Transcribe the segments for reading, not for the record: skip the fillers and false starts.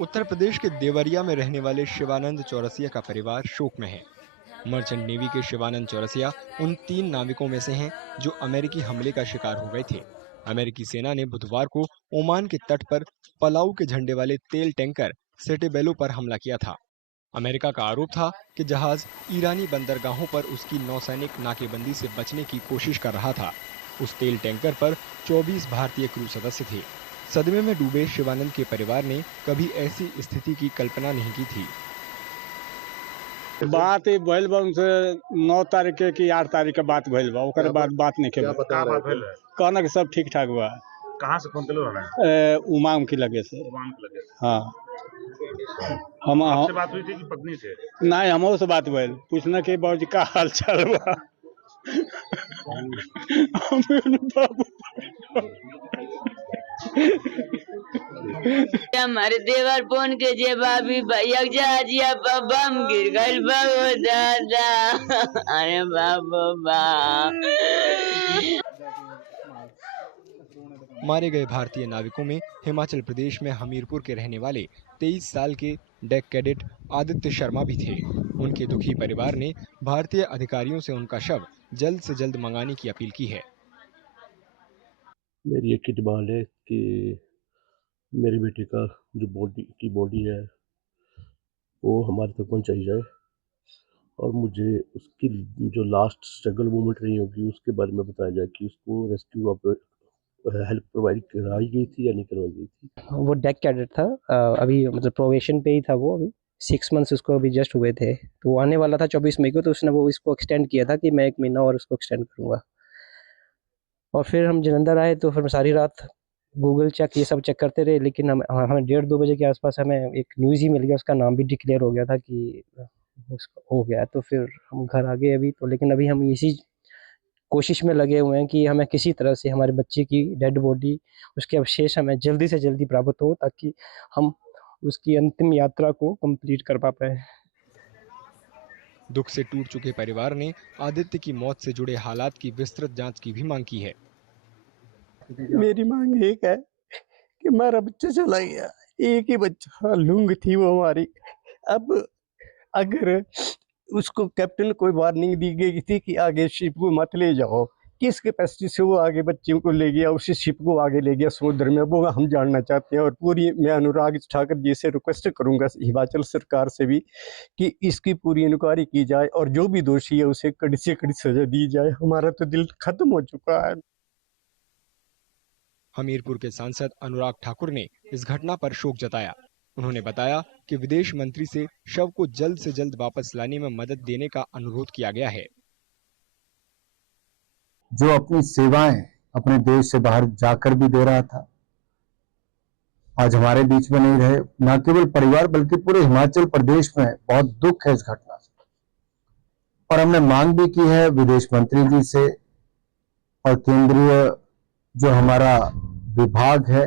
उत्तर प्रदेश के देवरिया में रहने वाले शिवानंद चौरसिया का परिवार शोक में है। मर्चेंट नेवी के शिवानंद चौरसिया उन 3 नाविकों में से हैं जो अमेरिकी हमले का शिकार हो गए थे। अमेरिकी सेना ने बुधवार को ओमान के तट पर पलाऊ के झंडे वाले तेल टैंकर सेटेबेलो पर हमला किया था। अमेरिका का आरोप था कि जहाज ईरानी बंदरगाहों पर उसकी नौसैनिक नाकेबंदी से बचने की कोशिश कर रहा था। उस तेल टैंकर पर 24 भारतीय क्रू सदस्य थे। सदमे में डूबे शिवानंद के परिवार ने कभी ऐसी स्थिति की कल्पना नहीं की थी। बात भइल बा उनसे 9 तारीख के कि 8 तारीख के बात भइल बा, ओकर बाद बात नहीं के कहना कि सब ठीक ठाक बा। कहाँ से फोन चलो रहा है? उमाम की लगे से। उमाम के लगे। हाँ, हम आपसे बात हुई थी कि पत्नी से? नहीं, हमो से बात भइल, पूछना कि बाबूजी का हाल चाल बा। हमारे देवर फोन के जे भाभी भैया जहाजिया पर बम गिर गइल बा ओ दादा। अरे बाबू बा। मारे गए भारतीय नाविकों में हिमाचल प्रदेश में हमीरपुर के रहने वाले 23 साल के डेक कैडेट आदित्य शर्मा भी थे। उनके दुखी परिवार ने भारतीय अधिकारियों से उनका शव जल्द से जल्द मंगाने की अपील की है। मेरी एक ही डिमांड है कि मेरे बेटे का जो बॉडी है वो हमारे तक पहुंचाई जाए और मुझे उसकी जो लास्ट स्ट्रगल मोमेंट रही होगी उसके बारे में बताया जाए कि उसको रेस्क्यू हेल्प प्रोवाइड कराई गई थी या नहीं करवाई गई थी। वो डेक कैडेट था, अभी मतलब प्रोवेशन पे ही था वो। अभी 6 मंथ्स उसको अभी जस्ट हुए थे, तो वो आने वाला था 24 मई को, तो उसने वो इसको एक्सटेंड किया था कि मैं 1 महीना और उसको एक्सटेंड करूँगा। और फिर हम जलंधर आए तो फिर सारी रात गूगल चेक ये सब चेक करते रहे, लेकिन हमें 1:30-2 बजे के आसपास हमें एक न्यूज़ ही मिल गया, उसका नाम भी डिक्लेयर हो गया था कि उसका हो गया। तो फिर हम घर आ गए अभी तो, लेकिन अभी हम इसी कोशिश में लगे हुए हैं कि हमें किसी तरह से हमारे बच्चे की डेड बॉडी, उसके अवशेष हमें जल्दी से जल्दी प्राप्त हो, ताकि हम उसकी अंतिम यात्रा को कंप्लीट कर पाए। दुख से टूट चुके परिवार ने आदित्य की मौत से जुड़े हालात की विस्तृत जांच की भी मांग की है। मेरी मांग एक है कि हमारा बच्चा चला गया, एक ही बच्चा, लूंग थी वो हमारी। अब अगर उसको कैप्टन कोई वार्निंग दी गई थी कि आगे शिप को मत ले जाओ, किस कैपेसिटी से वो आगे बच्चों को ले गया, उसी शिप को आगे ले गया समुद्र में, वो हम जानना चाहते हैं। और पूरी मैं अनुराग ठाकुर जी से रिक्वेस्ट करूंगा, हिमाचल सरकार से भी, कि इसकी पूरी इंक्वायरी की जाए और जो भी दोषी है उसे कड़ी से कड़ी सजा दी जाए। हमारा तो दिल खत्म हो चुका है। हमीरपुर के सांसद अनुराग ठाकुर ने इस घटना पर शोक जताया। उन्होंने बताया कि विदेश मंत्री से शव को जल्द से जल्द वापस लाने में मदद देने का अनुरोध किया गया है। जो अपनी सेवाएं अपने देश से बाहर जाकर भी दे रहा था, आज हमारे बीच में नहीं रहे। न केवल परिवार बल्कि पूरे हिमाचल प्रदेश में बहुत दुख है इस घटना से, और हमने मांग भी की है विदेश मंत्री जी से और केंद्रीय जो हमारा विभाग है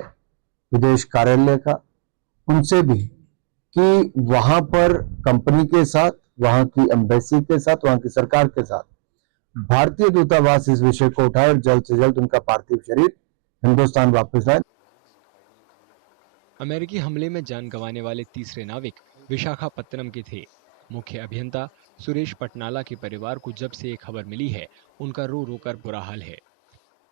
विदेश कार्यालय का, उनसे भी, कि वहां पर कंपनी के साथ, वहां की एम्बेसी के साथ, वहां की सरकार के साथ भारतीय दूतावास इस विषय को उठाए और जल्द से जल्द उनका पार्थिव शरीर हिंदुस्तान वापस लाए। अमेरिकी हमले में जान गंवाने वाले तीसरे नाविक विशाखापत्तनम के थे। मुख्य अभियंता सुरेश पटनाला के परिवार को जब से ये खबर मिली है, उनका रो रो कर बुरा हाल है।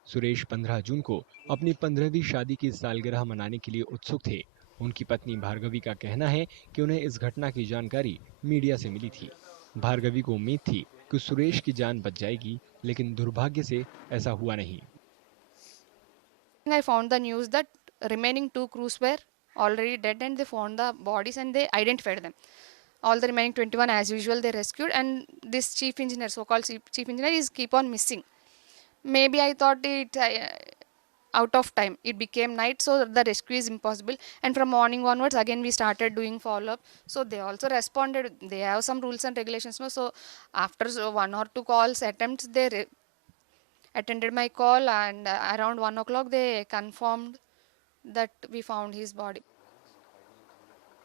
सुरेश 15 जून को अपनी 15वीं शादी की सालगिरह मनाने के लिए उत्सुक थे। उनकी पत्नी भार्गवी का कहना है कि उन्हें इस घटना की जानकारी मीडिया से मिली थी। भार्गवी को उम्मीद थी कि सुरेश की जान बच जाएगी, लेकिन दुर्भाग्य से ऐसा हुआ नहीं। I found the news that remaining 2 crews were already dead and they found the bodies and they identified them. All the remaining 21 as usual they rescued, and this chief engineer, so-called chief engineer, is keep on missing. Maybe I thought it out of time. It became night, so the rescue is impossible. And from morning onwards, again we started doing follow-up. So they also responded. They have some rules and regulations, no? So after 1 or 2 calls attempts, they attended my call, and around 1 o'clock they confirmed that we found his body.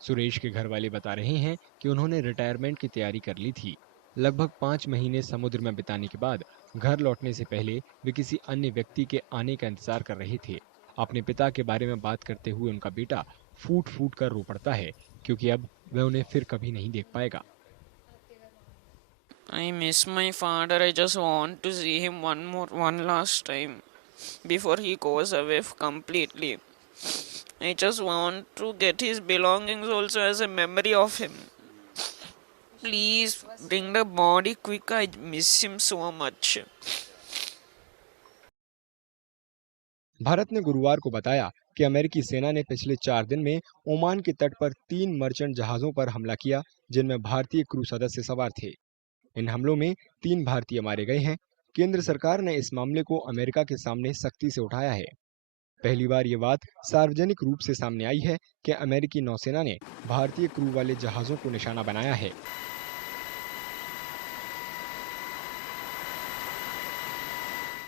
Suresh के घर वाले बता रहे हैं कि उन्होंने retirement की तैयारी कर ली थी। लगभग 5 महीने समुद्र में बिताने के बाद घर लौटने से पहले वे किसी अन्य व्यक्ति के आने का इंतजार कर रहे थे। अपने पिता के बारे में बात करते हुए उनका बेटा फूट फूट कर रो पड़ता है, क्योंकि अब वह उन्हें फिर कभी नहीं देख पाएगा। I miss my father. I just want to see him one last time before he goes away completely. I just want to get his belongings also as a memory of him. Please bring the body quick. I miss him so much. Bharat ने गुरुवार को बताया कि अमेरिकी सेना ने पिछले 4 दिन में ओमान के तट पर 3 मर्चेंट जहाजों पर हमला किया, जिनमें भारतीय क्रू सदस्य सवार थे। इन हमलों में 3 भारतीय मारे गए हैं। केंद्र सरकार ने इस मामले को अमेरिका के सामने सख्ती से उठाया है। पहली बार ये बात सार्वजनिक रूप से सामने आई है कि अमेरिकी नौसेना ने भारतीय क्रू वाले जहाजों को निशाना बनाया है।